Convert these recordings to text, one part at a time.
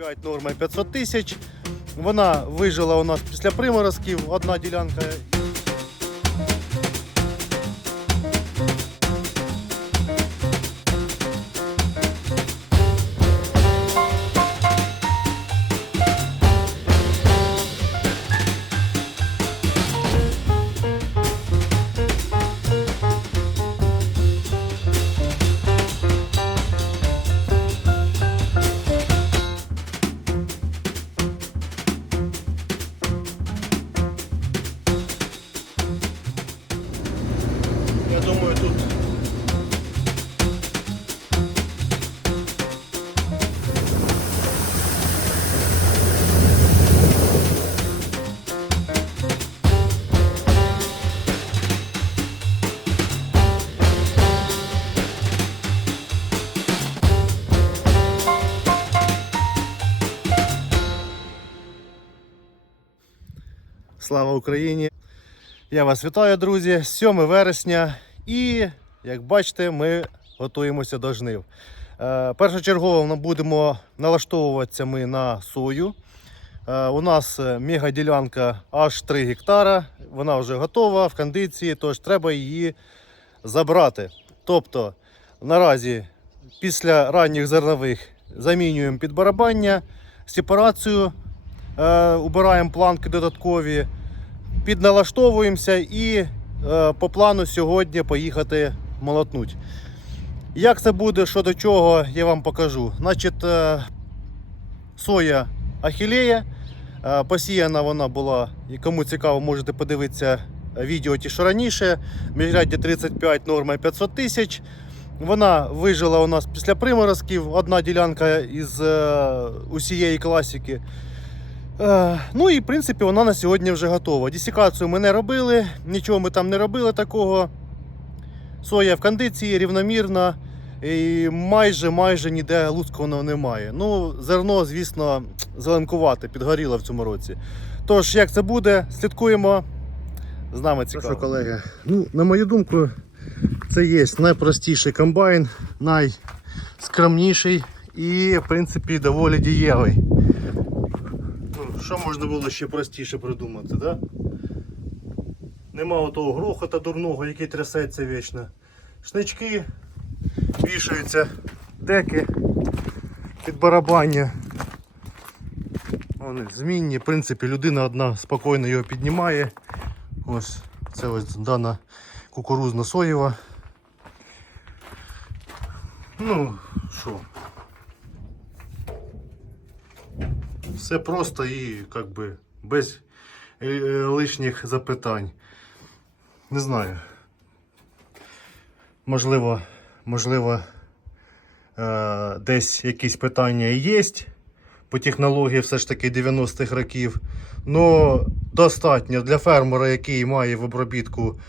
35 норма 500 тисяч. Вона вижила у нас після приморозків, одна ділянка. Слава Україні! Я вас вітаю, друзі. 7 вересня, і як бачите, ми готуємося до жнив. Е, першочергово будемо налаштовуватися ми на сою. Е, у нас е, мегаділянка аж 3 гектара. Вона вже готова в кондиції, тож треба її забрати. Тобто, наразі після ранніх зернових замінюємо під барабання, сепарацію, е, убираємо планки додаткові підналаштовуємося і е, по плану сьогодні поїхати молотнуть. Як це буде, що до чого, я вам покажу. Значить, е, соя ахілея. Е, посіяна вона була, і кому цікаво, можете подивитися відео ті, що раніше. Міжряддя 35, норма 500 тисяч. Вона вижила у нас після приморозків. Одна ділянка із е, усієї класики. Е, ну і в принципі вона на сьогодні вже готова. Десікацію ми не робили, нічого ми там не робили такого. Соя в кондиції рівномірна. І майже майже ніде луцького немає. Ну, зерно, звісно, зеленкувате, підгоріло в цьому році. Тож, як це буде, слідкуємо. З нами цікаво. Що, колеги, ну, на мою думку, це є найпростіший комбайн, найскромніший і, в принципі, доволі дієвий. Що можна було ще простіше придумати, да? Нема того грохота дурного, який трясеться вічно. Шнички, вішаються деки під барабання. Вони змінні. В принципі, людина одна спокійно його піднімає. Ось це ось дана кукурузна соєва. Ну, що, все просто і как би, без е, е, лишніх запитань. Не знаю. Можливо, можливо, е, десь якісь питання і є по технології все ж таки 90-х років. Ну, достатньо для фермера, який має в обробітку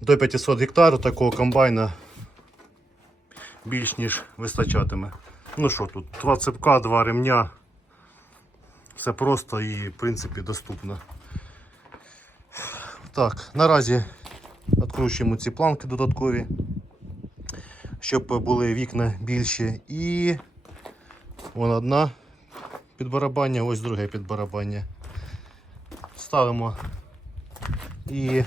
до 500 гектарів такого комбайна більш ніж вистачатиме. Ну що тут, два цепка, два ремня. Все просто і в принципі доступно. Так, наразі відкручуємо ці планки додаткові, щоб були вікна більші. І вон одна під барабання, ось друге під барабання. Ставимо і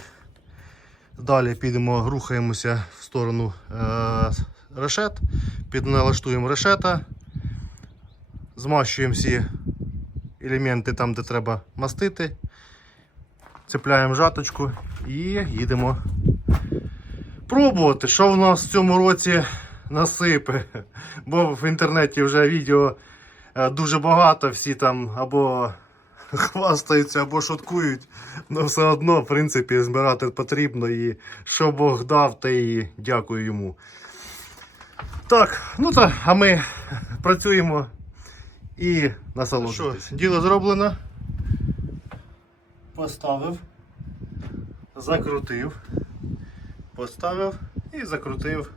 далі підемо, рухаємося в сторону е, решет, підналаштуємо решета, змащуємо всі елементи там, де треба мастити. Цепляємо жаточку і їдемо пробувати, що в нас в цьому році насипе. Бо в інтернеті вже відео е, дуже багато, всі там або хвастаються, або шуткують. але все одно, в принципі, збирати потрібно і що Бог дав, те і дякую йому. Так, ну так, а ми працюємо і насолоджуйтесь. Діло зроблено. Поставив, закрутив, поставив і закрутив.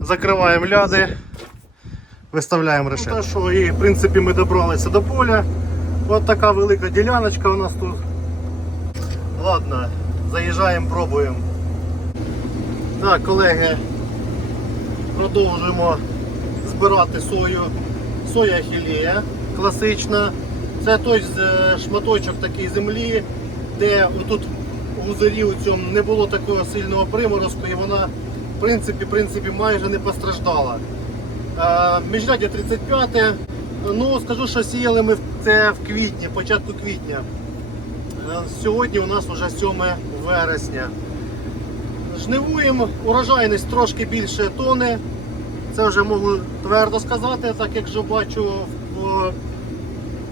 Закриваємо ляди, виставляємо решетку. Ну, що, і в принципі ми добралися до поля. От така велика діляночка у нас тут. Ладно, заїжджаємо, пробуємо. Так, колеги, продовжуємо збирати сою. Соя хілія, класична. Це той е, шматочок такий землі, де тут у гузелі у цьому не було такого сильного приморозку і вона в принципі, в принципі майже не постраждала. Е, Міжряддя 35. Ну, скажу, що сіяли ми це в квітні, початку квітня. Е, Сьогодні у нас вже 7 вересня. Жнивуємо, урожайність трошки більше тони. Це вже можу твердо сказати, так як вже бачу, в-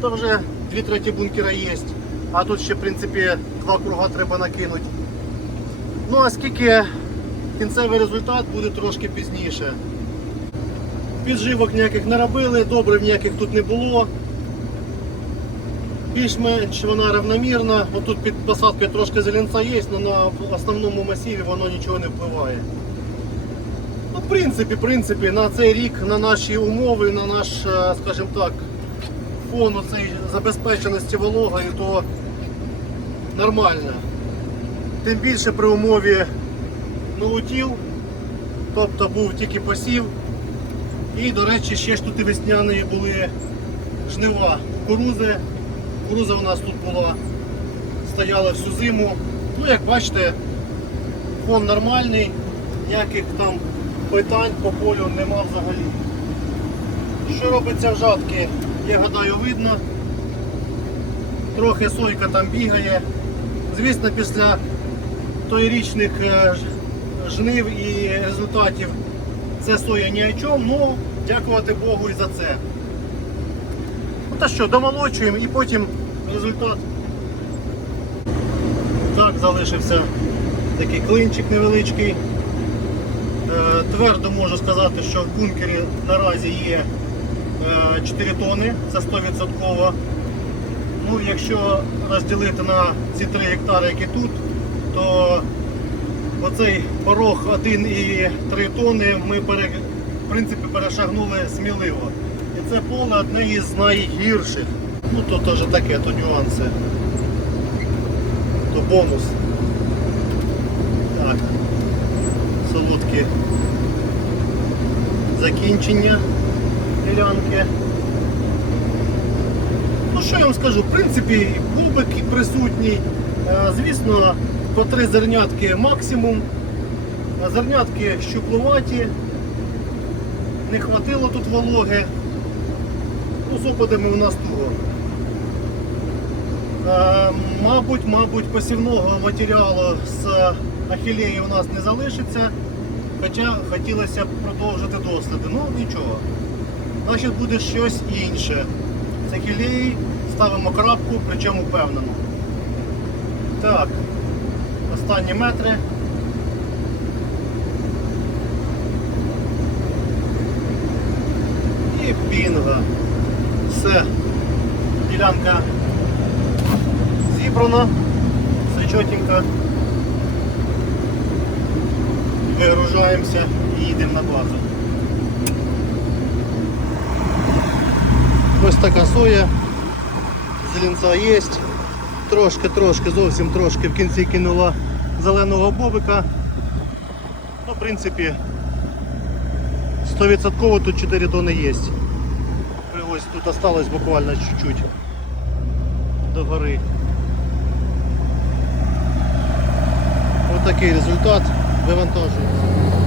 то вже дві треті бункера є. А тут ще в принципі два круга треба накинути. Ну а скільки кінцевий результат буде трошки пізніше. Підживок ніяких не робили, добрив ніяких тут не було. Більш-менш вона равномірна. Отут під посадкою трошки зеленця є, але на основному масиві воно нічого не впливає. В принципі, принципі, на цей рік, на наші умови, на наш, е, скажімо так, фон оцей забезпеченості вологою, то нормально. Тим більше при умові налутів, тобто був тільки посів. І, до речі, ще ж тут і весняні були жнива кукурузи. Кукуруза у нас тут була, стояла всю зиму. Ну, як бачите, фон нормальний, ніяких там питань по полю нема взагалі. Що робиться в жатки, я гадаю, видно. Трохи сойка там бігає. Звісно, після тоєрічних е, жнив і результатів це соя ні о чому, але дякувати Богу і за це. Ну та що, домолочуємо і потім результат. Так, залишився такий клинчик невеличкий. Е, Твердо можу сказати, що в бункері наразі є е, 4 тони, це 100%. Ну, якщо розділити на ці 3 гектари, які тут, то оцей порог 1,3 тони ми в принципі, перешагнули сміливо. І це поле одне із найгірших. Ну то теж таке, то нюанси. То бонус. Так. Солодкі закінчення ділянки. Ну що я вам скажу, в принципі, бубик присутній. Е, Звісно, по три зернятки максимум. Зернятки щуплуваті. Не хватило тут вологи. Ну, з опадами у нас туго. Мабуть, мабуть, посівного матеріалу з ахілеї у нас не залишиться. Хоча хотілося б продовжити досліди. Ну нічого. Значить буде щось інше. З ахілеї ставимо крапку, причому впевнено. Так, останні метри. І бінго. Все. Ділянка зібрана. Все чотенько. Вигружаємося і їдемо на базу. Ось така соя. Зеленця є. Трошки-трошки, зовсім трошки в кінці кинула зеленого бобика. Ну, в принципі, 100% тут 4 тони є. Ось тут осталось буквально чуть-чуть до гори. Ось такий результат вивантажується.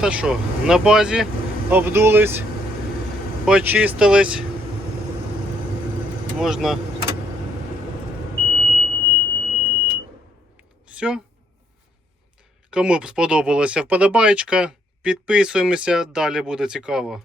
Та що, на базі обдулись, почистились. Можна. Все. Кому сподобалася вподобаєчка, підписуємося, далі буде цікаво.